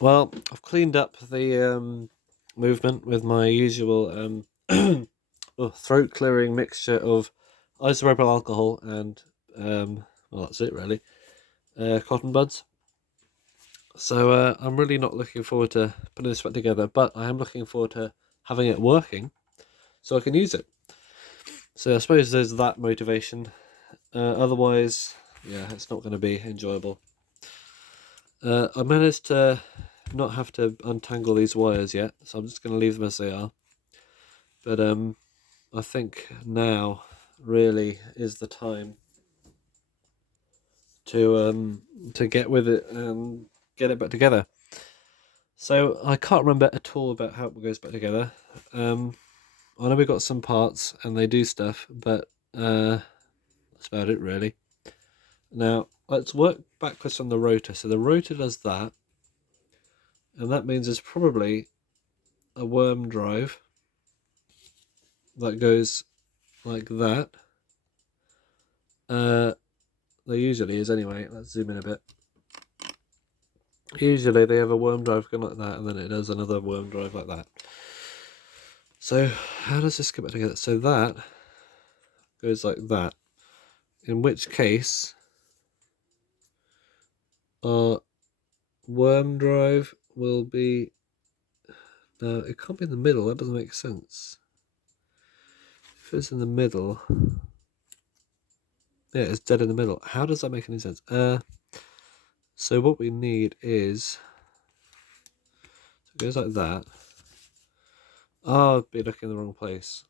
Well, I've cleaned up the movement with my usual throat clearing mixture of isopropyl alcohol and well, that's it really. Cotton buds. So I'm really not looking forward to putting this back together, but I am looking forward to having it working so I can use it. So I suppose there's that motivation. Otherwise, yeah, it's not going to be enjoyable. I managed to not have to untangle these wires yet, so I'm just going to leave them as they are. But I think now really is the time to get with it and get it back together. So I can't remember at all about how it goes back together. I know we've got some parts and they do stuff, but that's about it really. Now let's work backwards from the rotor. So the rotor does that, and that means there's probably a worm drive that goes like that. There usually is anyway. Let's zoom in a bit. Usually they have a worm drive going like that, and then it does another worm drive like that. So how does this get back together? So that goes like that. In which case, our worm drive will be... No, it can't be in the middle. That doesn't make sense. If it's in the middle... Yeah, it's dead in the middle. How does that make any sense? So what we need is... So it goes like that. Oh, I'd be looking in the wrong place.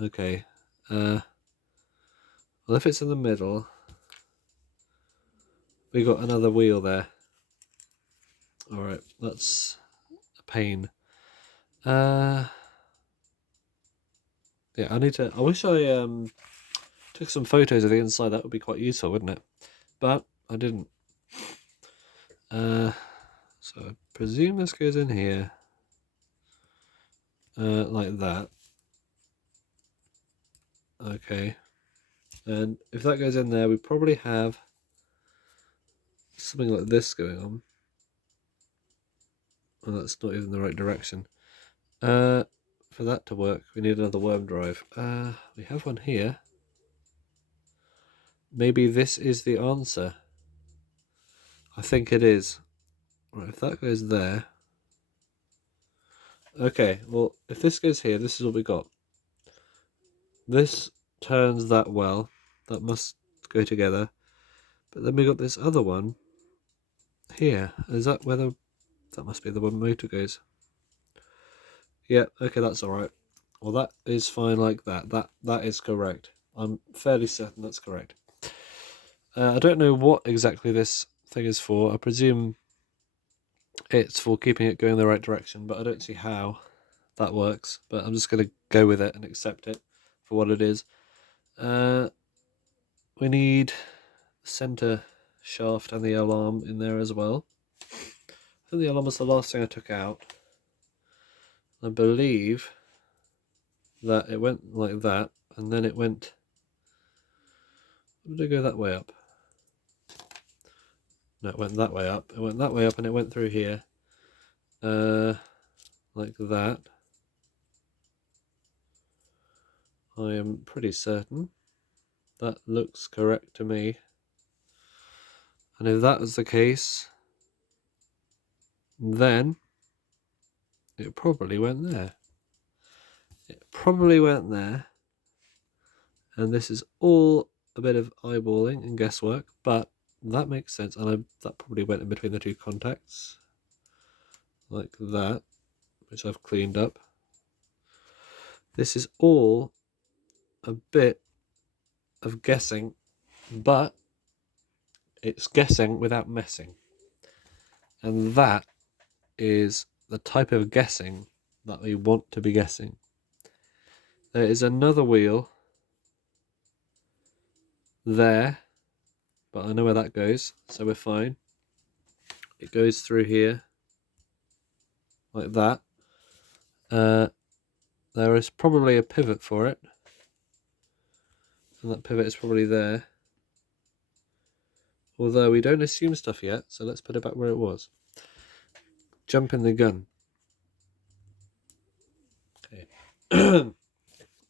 Okay. Well, if it's in the middle, we got another wheel there. Alright, that's a pain. Yeah, I need to... I wish I took some photos of the inside. That would be quite useful, wouldn't it? But I didn't. So I presume this goes in here. Like that. Okay. And if that goes in there, we probably have something like this going on. Well, that's not even the right direction. For that to work, we need another worm drive. We have one here. Maybe this is the answer. I think it is. Right, if that goes there... Okay, well, if this goes here, this is what we got. This turns that well. That must go together. But then we got this other one here. Is that where the... That must be the one motor goes. Yeah, okay, that's alright. Well, that is fine like that. That is correct. I'm fairly certain that's correct. I don't know what exactly this thing is for. I presume it's for keeping it going in the right direction, but I don't see how that works. But I'm just going to go with it and accept it for what it is. We need the center shaft and the alarm in there as well. I think the alarm was the last thing I took out. I believe that it went like that, and then it went... Did it go that way up? No, it went that way up. It went that way up, and it went through here. Like that. I am pretty certain. That looks correct to me. And if that was the case, then it probably went there. It probably went there. And this is all a bit of eyeballing and guesswork, but that makes sense. And that probably went in between the two contacts. Like that, which I've cleaned up. This is all a bit of guessing, but it's guessing without messing. And that is the type of guessing that we want to be guessing. There is another wheel there, but I know where that goes, so we're fine. It goes through here, like that. There is probably a pivot for it, and that pivot is probably there. Although we don't assume stuff yet, so let's put it back where it was. jumping the gun. Okay.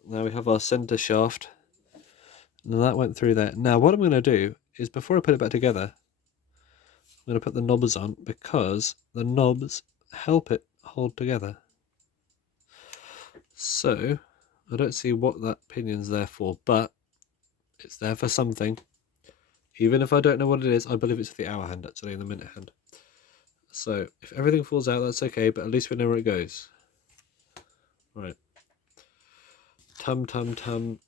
Now we have our centre shaft. Now that went through there. Now what I'm going to do is, before I put it back together, I'm going to put the knobs on, because the knobs help it hold together. So I don't see what that pinion's there for, but it's there for something. Even if I don't know what it is, I believe it's the hour hand, actually, and the minute hand. So if everything falls out, that's okay, but at least we know where it goes. Right. Tum tum tum,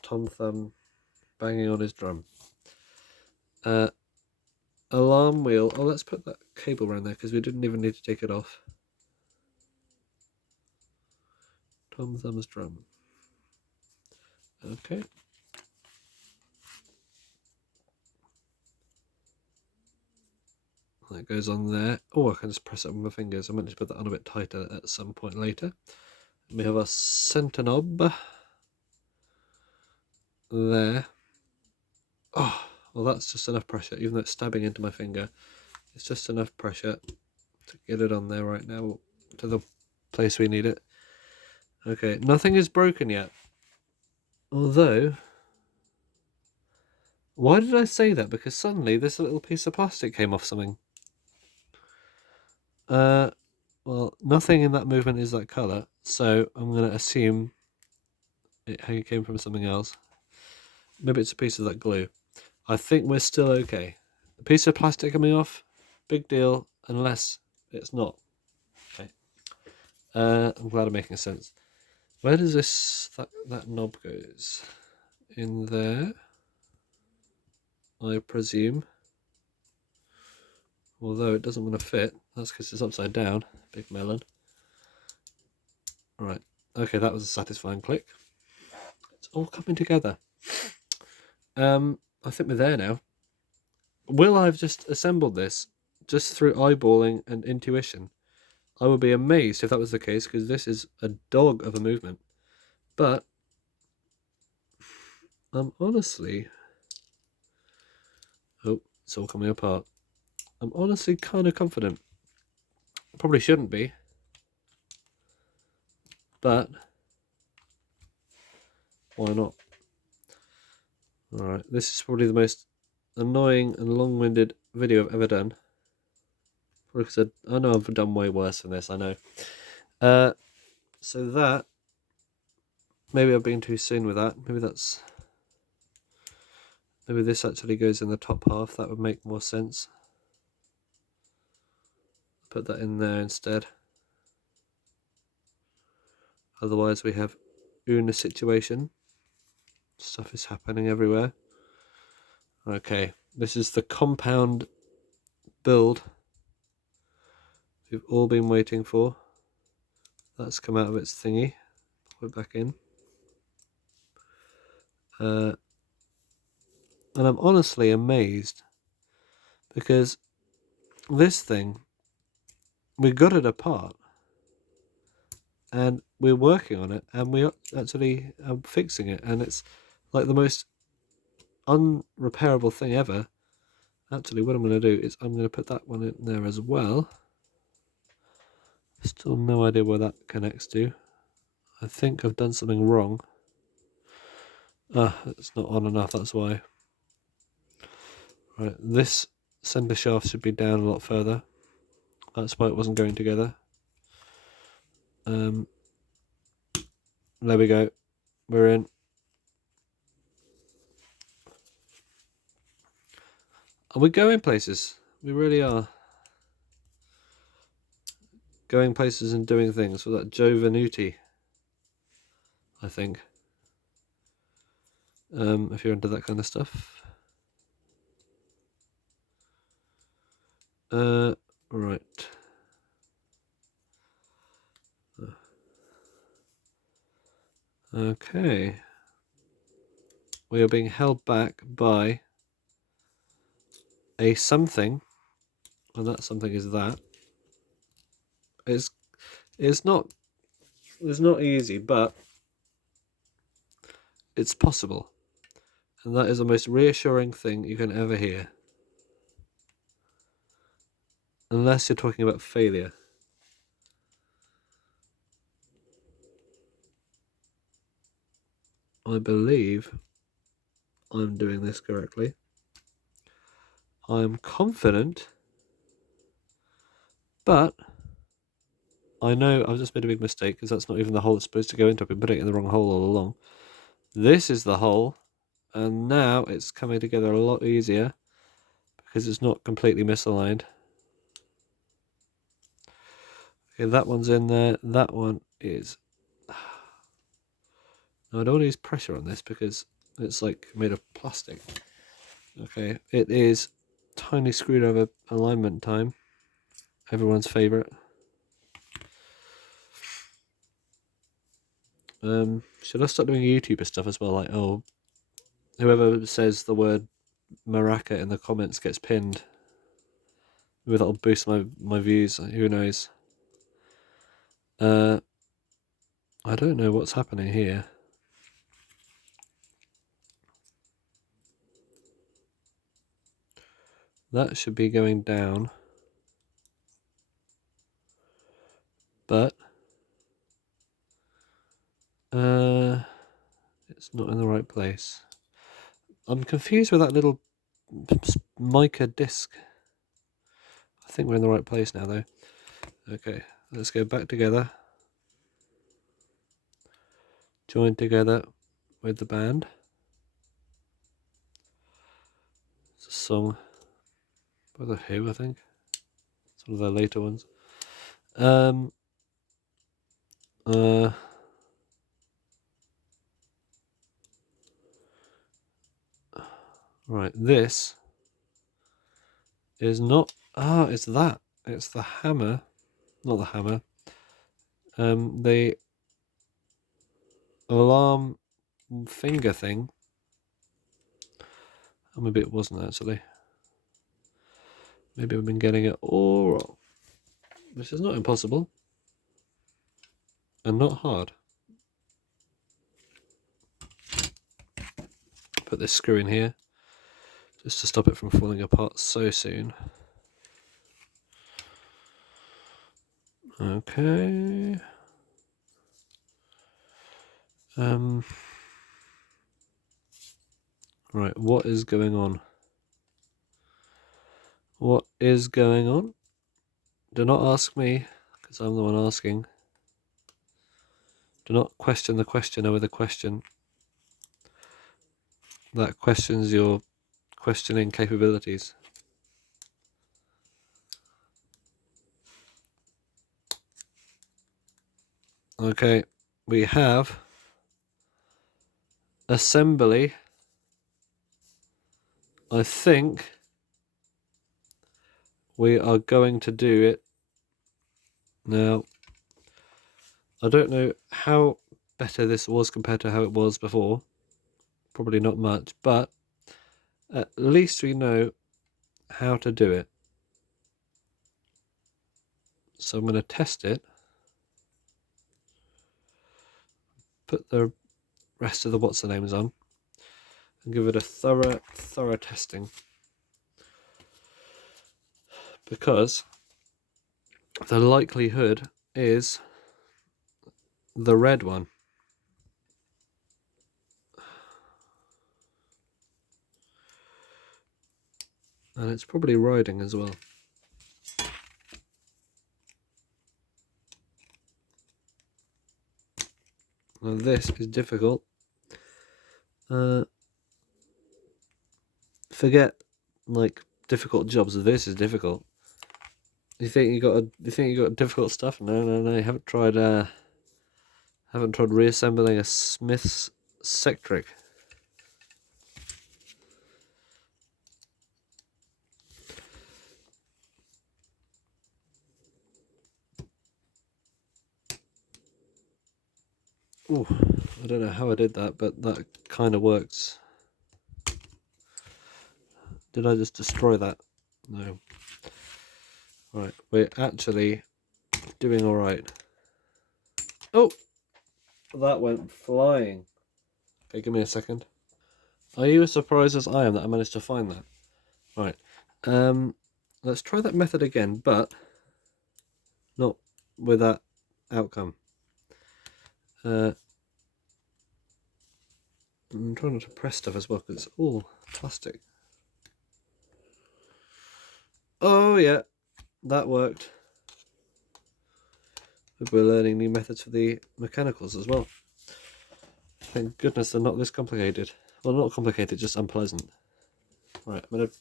Tom Thumb banging on his drum. Alarm wheel. Oh, let's put that cable around there, because we didn't even need to take it off. Tom Thumb's drum. Okay. That goes on there. Oh, I can just press it with my fingers. I meant to put that on a bit tighter at some point later. And we have our centre knob there. Oh, well, that's just enough pressure, even though it's stabbing into my finger. It's just enough pressure to get it on there right now to the place we need it. Okay, nothing is broken yet. Although, why did I say that? Because suddenly this little piece of plastic came off something. Well, nothing in that movement is that colour, so I'm going to assume it came from something else. Maybe it's a piece of that glue. I think we're still okay. A piece of plastic coming off, big deal, unless it's not. Okay. I'm glad I'm making sense. Where does that knob goes? In there, I presume. Although it doesn't want to fit. That's because it's upside down. Big melon. Right. Okay, that was a satisfying click. It's all coming together. I think we're there now. Will I've just assembled this just through eyeballing and intuition? I would be amazed if that was the case, because this is a dog of a movement. But I'm honestly... Oh, it's all coming apart. I'm honestly kind of confident. Probably shouldn't be. But why not? Alright, this is probably the most annoying and long-winded video I've ever done. Probably because I know I've done way worse than this, I know. So that... Maybe I've been too soon with that. Maybe this actually goes in the top half. That would make more sense. Put that in there instead. Otherwise we have Una situation. Stuff is happening everywhere. Okay, this is the compound build we've all been waiting for. That's come out of its thingy. Put it back in. And I'm honestly amazed, because this thing, we got it apart and we're working on it, and we actually are fixing it, and it's like the most unrepairable thing ever. Actually, what I'm going to do is I'm going to put that one in there as well. Still no idea where that connects to. I think I've done something wrong. It's not on enough, that's why. Right, this centre shaft should be down a lot further. That's why it wasn't going together. There we go. We're in. Are we going places? We really are. Going places and doing things with that Joe Venuti, I think. If you're into that kind of stuff. Right. Okay. We are being held back by a something, and that something is that. It's not easy, but it's possible. And that is the most reassuring thing you can ever hear. Unless you're talking about failure. I believe I'm doing this correctly. I'm confident, but I know I've just made a big mistake because that's not even the hole it's supposed to go into. I've been putting it in the wrong hole all along. This is the hole, and now it's coming together a lot easier because it's not completely misaligned. Okay, that one's in there. That one is... Now, I don't want to use pressure on this because it's like made of plastic. Okay, it is tiny screwdriver alignment time. Everyone's favourite. Should I start doing YouTuber stuff as well? Like, oh, whoever says the word maraca in the comments gets pinned. Maybe that'll boost my views. Who knows? I don't know what's happening here. That should be going down. But it's not in the right place. I'm confused with that little mica disc. I think we're in the right place now though. Okay, let's go back together. Join together with the band. It's a song by The Who, I think. It's one of their later ones. Right, this is not... it's that. It's the hammer. Not the hammer. The alarm finger thing. Maybe it wasn't actually. Maybe I've been getting it all wrong. Which is not impossible. And not hard. Put this screw in here. Just to stop it from falling apart so soon. Okay. Right, what is going on? What is going on? Do not ask me, because I'm the one asking. Do not question the questioner with a question. That questions your questioning capabilities. Okay, we have assembly. I think we are going to do it now. I don't know how better this was compared to how it was before. Probably not much, but at least we know how to do it. So I'm going to test it. Put the rest of the what's the names on and give it a thorough testing, because the likelihood is the red one. And it's probably riding as well. Now this is difficult. Forget like difficult jobs. This is difficult. You think you got difficult stuff? No. You haven't tried reassembling a Smith's Sectric. Ooh, I don't know how I did that, but that kind of works. Did I just destroy that? No. Right, we're actually doing all right. Oh, that went flying. Okay, give me a second. Are you as surprised as I am that I managed to find that? Right. let's try that method again, but not with that outcome. I'm trying not to press stuff as well because it's all plastic. Oh yeah, that worked. We're learning new methods for the mechanicals as well. Thank goodness they're not this complicated. Well, not complicated, just unpleasant. Right, I'm going to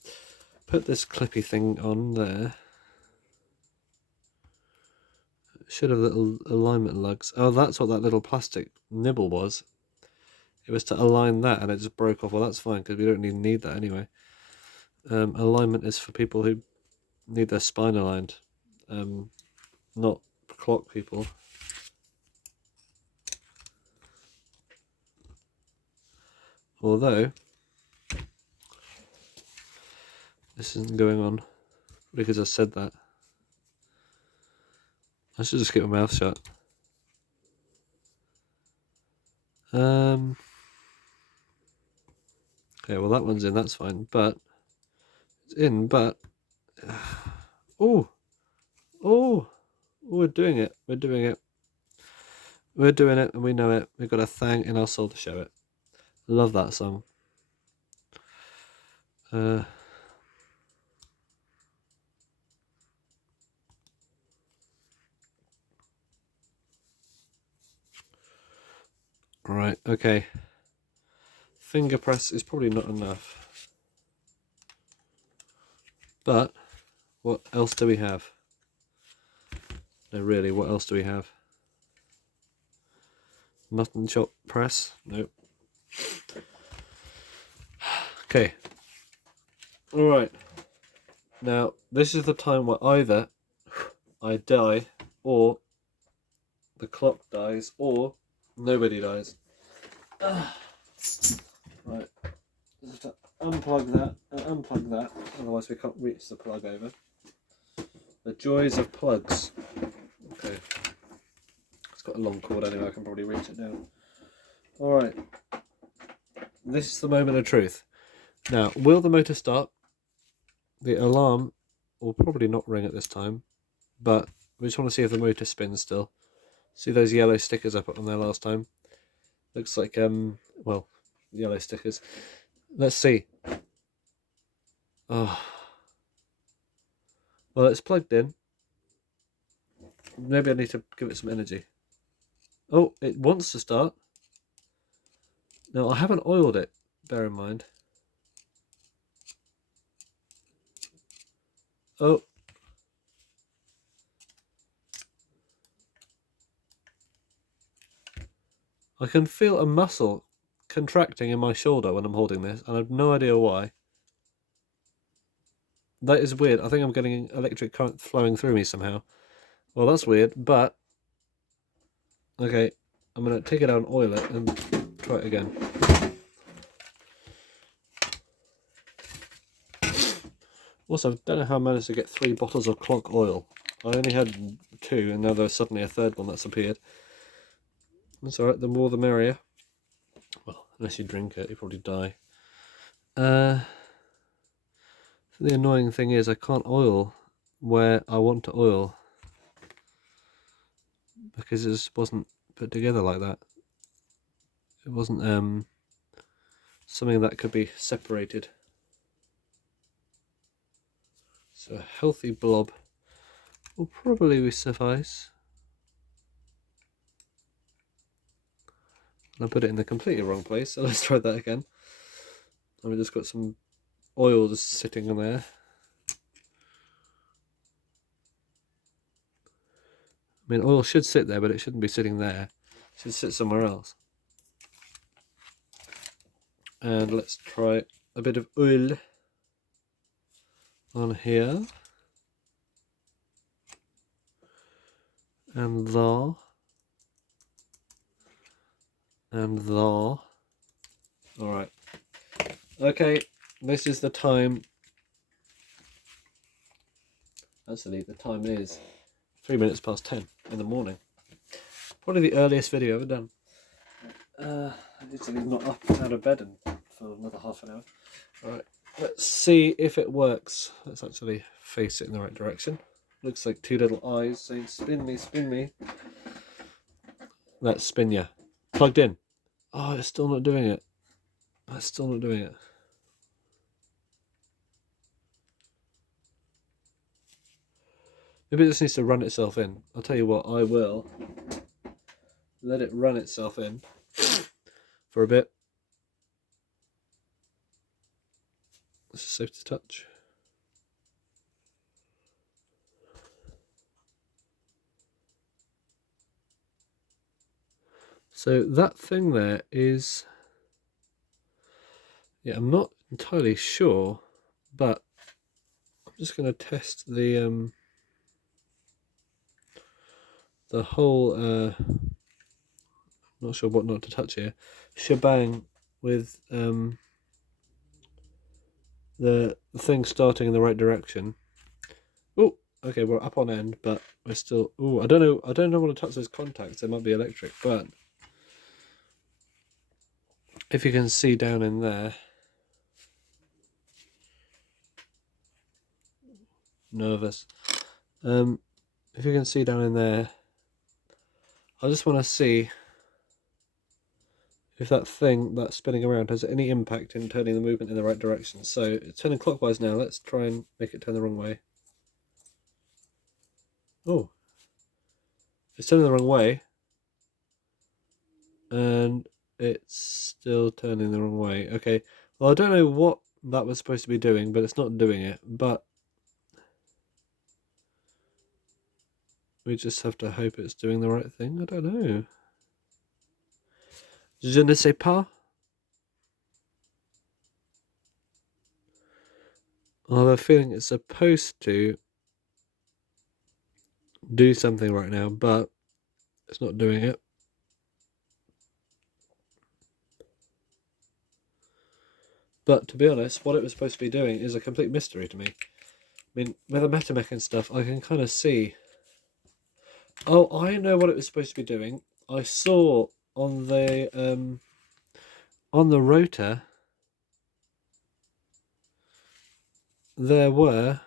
put this clippy thing on there. It should have little alignment lugs. Oh, that's what that little plastic nibble was. It was to align that and it just broke off. Well, that's fine because we don't even need that anyway. Alignment is for people who need their spine aligned, not clock people. Although this isn't going on because I said that. I should just keep my mouth shut. Okay, well that one's in, that's fine, but it's in, but oh, we're doing it, we're doing it, and we know it. We've got a thang in our soul to show it. Love that song. Right, okay. Finger press is probably not enough. But what else do we have? No, really, what else do we have? Mutton chop press? Nope. Okay. Alright. Now, this is the time where either I die, or the clock dies, or nobody dies. Right. Just have to unplug that and unplug that, otherwise we can't reach the plug over. The joys of plugs. Okay. It's got a long cord anyway, I can probably reach it now. Alright. This is the moment of truth. Now, will the motor start? The alarm will probably not ring at this time, but we just want to see if the motor spins still. See those yellow stickers I put on there last time? Looks like, well, yellow stickers. Let's see. Oh. Well, it's plugged in. Maybe I need to give it some energy. Oh, it wants to start. Now, I haven't oiled it, bear in mind. Oh. I can feel a muscle contracting in my shoulder when I'm holding this, and I have no idea why. That is weird. I think I'm getting electric current flowing through me somehow. Well, that's weird, but... Okay, I'm going to take it out and oil it and try it again. Also, I don't know how I managed to get 3 bottles of clock oil. I only had 2, and now there's suddenly a third one that's appeared. That's alright, the more the merrier. Well, unless you drink it, you probably die. The annoying thing is I can't oil where I want to oil because it just wasn't put together like that. It wasn't something that could be separated. So a healthy blob will probably suffice. I put it in the completely wrong place, so let's try that again. I've just got some oil just sitting in there. I mean, oil should sit there, but it shouldn't be sitting there. It should sit somewhere else. And let's try a bit of oil on here. And there. And there. Alright. Okay, this is the time. Actually, the time is 3 minutes past 10 in the morning. Probably the earliest video ever done. Literally not up out of bed for another half an hour. Alright, Let's see if it works. Let's actually face it in the right direction. Looks like two little eyes saying spin me, spin me. Let's spin ya. Plugged in. Oh, it's still not doing it. It's still not doing it. Maybe it just needs to run itself in. I'll tell you what, I will let it run itself in for a bit. This is safe to touch. So that thing there is, yeah, I'm not entirely sure, but I'm just going to test the whole, not sure what not to touch here, shebang with the thing starting in the right direction. Oh, okay, we're up on end, but we're still. Oh, I don't know what to touch those contacts. They might be electric, but if you can see down in there, nervous. If you can see down in there, I just want to see if that thing that's spinning around has any impact in turning the movement in the right direction. So it's turning clockwise now. Let's try and make it turn the wrong way. Oh, it's turning the wrong way, and it's still turning the wrong way. Okay, well, I don't know what that was supposed to be doing, but it's not doing it. But we just have to hope it's doing the right thing. I don't know. Je ne sais pas. I have a feeling it's supposed to do something right now, but it's not doing it. But to be honest, what it was supposed to be doing is a complete mystery to me. I mean, with the Metamech and stuff, I can kind of see. Oh, I know what it was supposed to be doing. I saw on the rotor there were.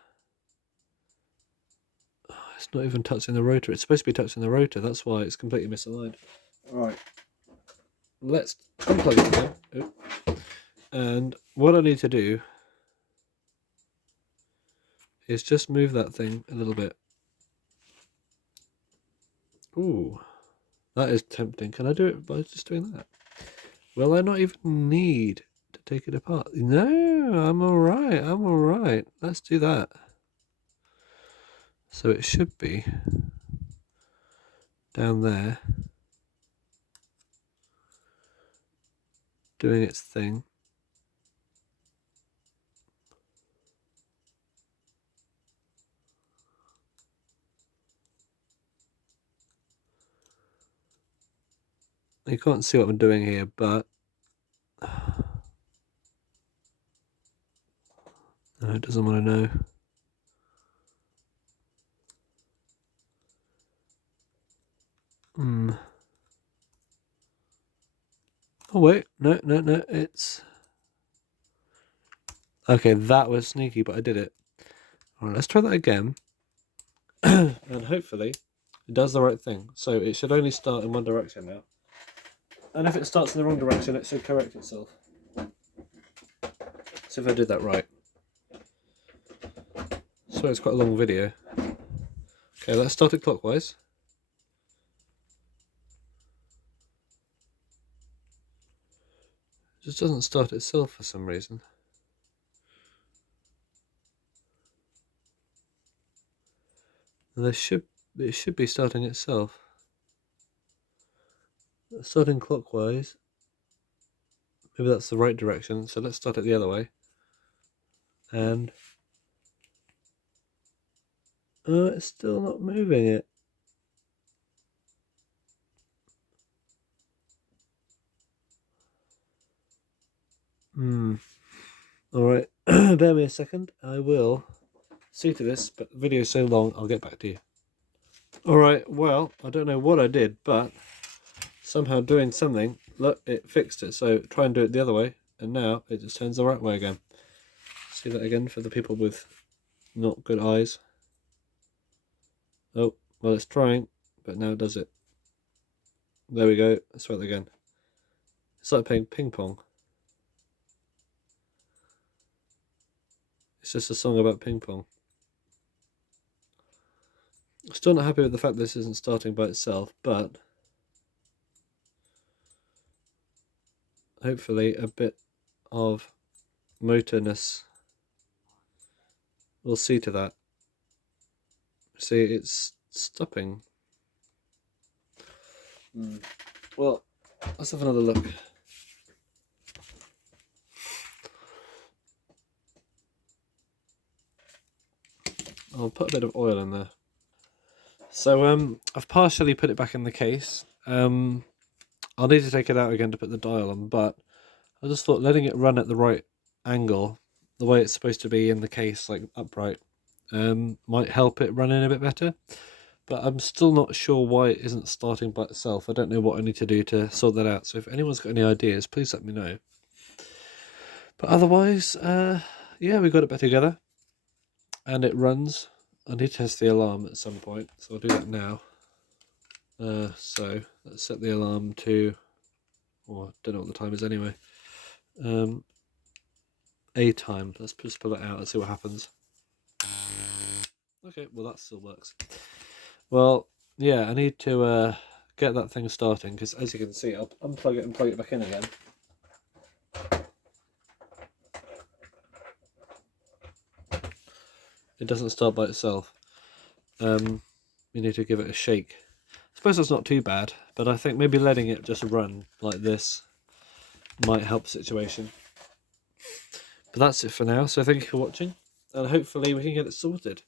Oh, it's not even touching the rotor. It's supposed to be touching the rotor. That's why it's completely misaligned. All right, let's unplug it again. Oh. And what I need to do is just move that thing a little bit. Ooh, that is tempting. Can I do it by just doing that? Will I not even need to take it apart? No, I'm alright. I'm alright. Let's do that. So it should be down there doing its thing. You can't see what I'm doing here, but no, it doesn't want to know. Oh wait, no, it's okay. That was sneaky, but I did it. All right, let's try that again, and hopefully it does the right thing. So it should only start in one direction now. And if it starts in the wrong direction, it should correct itself. So if I did that right. So it's quite a long video. Okay, let's start it clockwise. It just doesn't start itself for some reason. And it should be starting itself. Starting clockwise. Maybe that's the right direction, so let's start it the other way. And it's still not moving it. Alright, bear me a second. I will see to this, but the video is so long, I'll get back to you. Alright, well, I don't know what I did, but somehow doing something, look, it fixed it. So try and do it the other way, and now it just turns the right way again. see that again for the people with not good eyes. Oh, well, it's trying, but now it does it. There we go. Let's try it again. It's like playing ping pong. It's just a song about ping pong. Still not happy with the fact this isn't starting by itself, but hopefully a bit of motorness will see to that. See, it's stopping. Well, let's have another look. I'll put a bit of oil in there. So I've partially put it back in the case. I'll need to take it out again to put the dial on, but I just thought letting it run at the right angle, the way it's supposed to be in the case, like upright, might help it run in a bit better. But I'm still not sure why it isn't starting by itself. I don't know what I need to do to sort that out. So if anyone's got any ideas, please let me know. But otherwise, yeah, we got it back together. And it runs. I need to test the alarm at some point, so I'll do that now. So let's set the alarm to, well, I don't know what the time is anyway. A time. Let's just pull it out and see what happens. Okay, well that still works. Well, yeah, I need to get that thing starting, because as you can see, I'll unplug it and plug it back in again. It doesn't start by itself. You need to give it a shake. I suppose that's not too bad, but I think maybe letting it just run like this might help the situation. But that's it for now, so thank you for watching, and hopefully we can get it sorted.